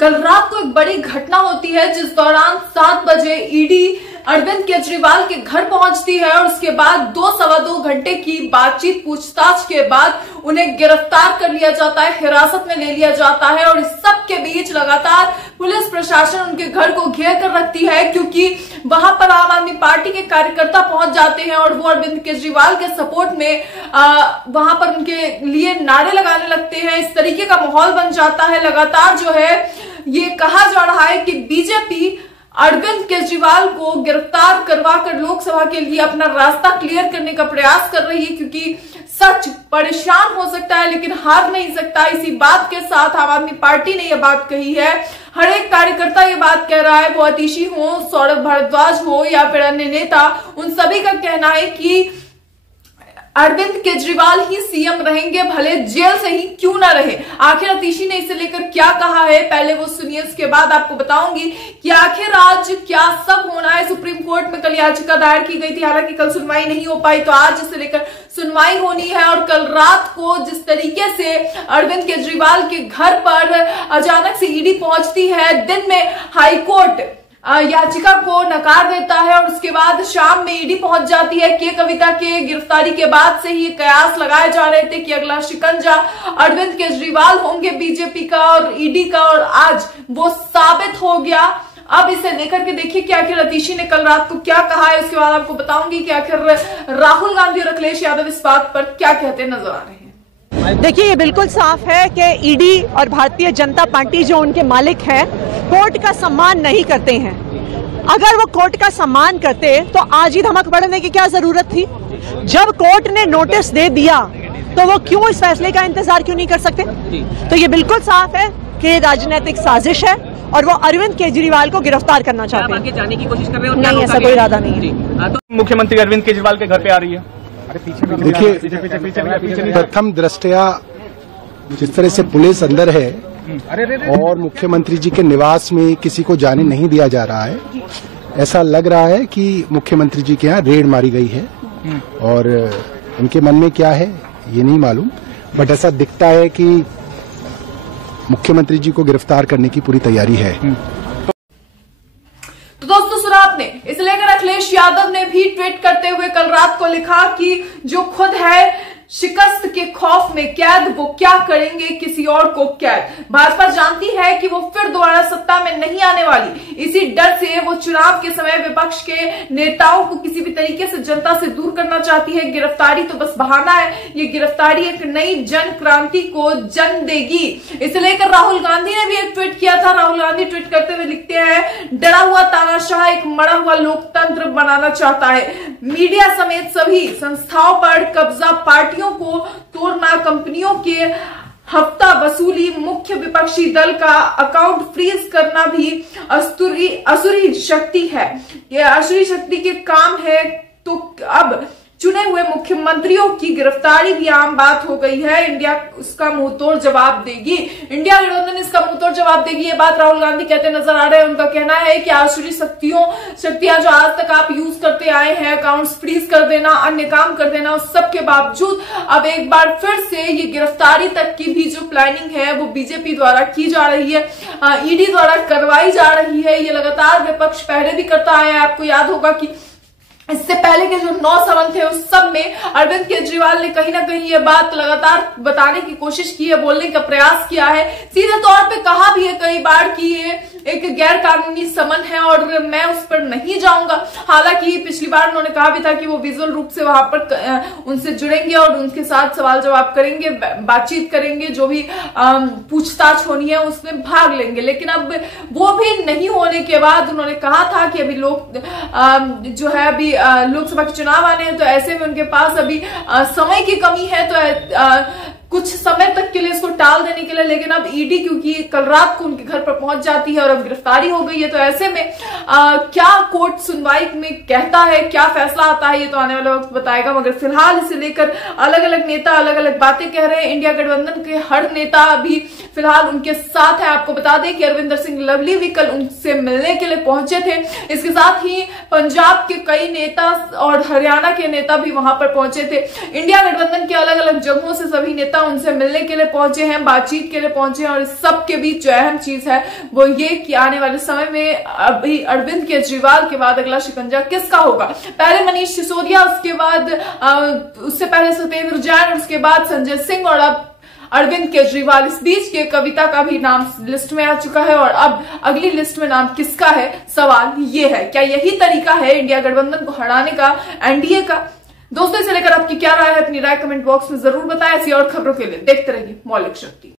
कल रात को एक बड़ी घटना होती है जिस दौरान 7 बजे ईडी अरविंद केजरीवाल के घर पहुंचती है और उसके बाद 2-2.25 घंटे की बातचीत पूछताछ के बाद उन्हें गिरफ्तार कर लिया जाता है, हिरासत में ले लिया जाता है। और इस सब के बीच लगातार पुलिस प्रशासन उनके घर को घेर कर रखती है, क्योंकि वहां पर आम आदमी पार्टी के कार्यकर्ता पहुंच जाते हैं और वो अरविंद केजरीवाल के सपोर्ट में वहां पर उनके लिए नारे लगाने लगते हैं। इस तरीके का माहौल बन जाता है। लगातार जो है ये कहा जा रहा है कि बीजेपी अरविंद केजरीवाल को गिरफ्तार करवा कर लोकसभा के लिए अपना रास्ता क्लियर करने का प्रयास कर रही है, क्योंकि सच परेशान हो सकता है लेकिन हार नहीं सकता। इसी बात के साथ आम आदमी पार्टी ने यह बात कही है, हर एक कार्यकर्ता ये बात कह रहा है, वो आतिशी हो, सौरभ भारद्वाज हो या फिर अन्य नेता, उन सभी का कहना है कि अरविंद केजरीवाल ही सीएम रहेंगे, भले जेल से ही क्यों ना रहे। आखिर आतिशी ने इसे लेकर क्या कहा है, पहले वो सुनिए, उसके बाद आपको बताऊंगी कि आखिर आज क्या सब होना है। सुप्रीम कोर्ट में कल याचिका दायर की गई थी, हालांकि कल सुनवाई नहीं हो पाई, तो आज इसे लेकर सुनवाई होनी है। और कल रात को जिस तरीके से अरविंद केजरीवाल के घर पर अचानक से ईडी पहुंचती है, दिन में हाईकोर्ट याचिका को नकार देता है और उसके बाद शाम में ईडी पहुंच जाती है। के कविता के गिरफ्तारी के बाद से ही कयास लगाए जा रहे थे कि अगला शिकंजा अरविंद केजरीवाल होंगे बीजेपी का और ईडी का, और आज वो साबित हो गया। अब इसे लेकर के देखिए कि आखिर आतिशी ने कल रात को क्या कहा है। उसके बाद आपको बताऊंगी कि आखिर राहुल गांधी और अखिलेश यादव इस बात पर क्या कहते नजर आ रहे हैं। देखिए, ये बिल्कुल साफ है कि ईडी और भारतीय जनता पार्टी जो उनके मालिक हैं, कोर्ट का सम्मान नहीं करते हैं। अगर वो कोर्ट का सम्मान करते तो आज ही धमक बढ़ने की क्या जरूरत थी। जब कोर्ट ने नोटिस दे दिया तो वो क्यों इस फैसले का इंतजार क्यों नहीं कर सकते। तो ये बिल्कुल साफ है कि राजनीतिक साजिश है और वो अरविंद केजरीवाल को गिरफ्तार करना चाहते हैं। आगे जाने की कोशिश कर रहे हैं? नहीं, ऐसा कोई इरादा नहीं है। मुख्यमंत्री अरविंद केजरीवाल के घर पे आ रही है। देखिए, प्रथम दृष्टया जिस तरह से पुलिस अंदर है और मुख्यमंत्री जी के निवास में किसी को जाने नहीं दिया जा रहा है, ऐसा लग रहा है कि मुख्यमंत्री जी के यहाँ रेड मारी गई है और उनके मन में क्या है ये नहीं मालूम, बट ऐसा दिखता है कि मुख्यमंत्री जी को गिरफ्तार करने की पूरी तैयारी है। तो दोस्तों सुना आपने, इसे लेकर अखिलेश यादव ने भी ट्वीट करते हुए कल रात को लिखा कि जो खुद है शिकस्त के खौफ में कैद, वो क्या करेंगे किसी और को कैद। भाजपा जानती है कि वो फिर दोबारा सत्ता में नहीं आने वाली, इसी डर से वो चुनाव के समय विपक्ष के नेताओं को किसी भी तरीके से जनता से दूर करना चाहती है। गिरफ्तारी तो बस बहाना है, ये गिरफ्तारी एक नई जन क्रांति को जन्म देगी। इसे लेकर राहुल गांधी ने भी एक ट्वीट किया था। राहुल गांधी ट्वीट करते हुए लिखते हैं, डरा हुआ तानाशाह एक मरा हुआ लोकतंत्र बनाना चाहता है। मीडिया समेत सभी संस्थाओं पर कब्जा, पार्टियों को तोड़ना, कंपनियों के हफ्ता वसूली, मुख्य विपक्षी दल का अकाउंट फ्रीज करना भी असुरी शक्ति है। यह असुरी शक्ति के काम है। तो अब चुने हुए मुख्यमंत्रियों की गिरफ्तारी भी आम बात हो गई है। इंडिया उसका मुंहतोड़ जवाब देगी, इंडिया गठबंधन इसका मुंहतोड़ जवाब देगी। ये बात राहुल गांधी कहते नजर आ रहे हैं। उनका कहना है कि आसुरी शक्तियां जो आज तक आप यूज करते आए हैं, अकाउंट्स फ्रीज कर देना, अन्य काम कर देना, उस सब के बावजूद अब एक बार फिर से ये गिरफ्तारी तक की भी जो प्लानिंग है वो बीजेपी द्वारा की जा रही है, ईडी द्वारा करवाई जा रही है। ये लगातार विपक्ष पहले भी करता आया है। आपको याद होगा कि इससे पहले के जो 9 सवन थे उस सब में अरविंद केजरीवाल ने कहीं ना कहीं ये बात लगातार बताने की कोशिश की है, बोलने का प्रयास किया है। सीधे तौर पे कहा भी है कई बार कि ये एक गैर कानूनी समन है और मैं उस पर नहीं जाऊंगा। हालांकि पिछली बार उन्होंने कहा भी था कि वो विजुअल रूप से वहां पर उनसे जुड़ेंगे और उनके साथ सवाल जवाब करेंगे, बातचीत करेंगे, जो भी पूछताछ होनी है उसमें भाग लेंगे। लेकिन अब वो भी नहीं होने के बाद उन्होंने कहा था कि अभी लोग जो है अभी लोकसभा के चुनाव आने हैं, तो ऐसे में उनके पास अभी समय की कमी है, तो कुछ समय तक के लिए इसको टाल देने के लिए। लेकिन अब ईडी क्योंकि कल रात को उनके घर पर पहुंच जाती है और अब गिरफ्तारी हो गई है, तो ऐसे में क्या कोर्ट सुनवाई में कहता है, क्या फैसला आता है, ये तो आने वाला वक्त बताएगा। मगर फिलहाल इसे लेकर अलग अलग नेता अलग अलग बातें कह रहे हैं। इंडिया गठबंधन के हर नेता अभी फिलहाल उनके साथ है। आपको बता दें कि अरविंदर सिंह लवली भी कल उनसे मिलने के लिए पहुंचे थे। इसके साथ ही पंजाब के कई नेता और हरियाणा के नेता भी वहां पर पहुंचे थे। इंडिया गठबंधन के अलग अलग जगहों से सभी नेता नेता उनसे मिलने के लिए पहुंचे हैं, बातचीत के लिए पहुंचे हैं और इस सब के बीच जो अहम चीज है वो ये कि आने वाले समय में अभी अरविंद केजरीवाल के बाद अगला शिकंजा किसका होगा। पहले मनीष सिसोदिया, उसके बाद उससे पहले सत्येंद्र जैन, उसके बाद संजय सिंह और अब अरविंद केजरीवाल। इस बीच के कविता का भी नाम लिस्ट में आ चुका है और अब अगली लिस्ट में नाम किसका है, सवाल ये है। क्या यही तरीका है इंडिया गठबंधन को हराने का, एनडीए का? दोस्तों, इसे लेकर आपकी क्या राय है? अपनी राय कमेंट बॉक्स में जरूर बताएं। ऐसी और खबरों के लिए देखते रहिए मौलिक शक्ति।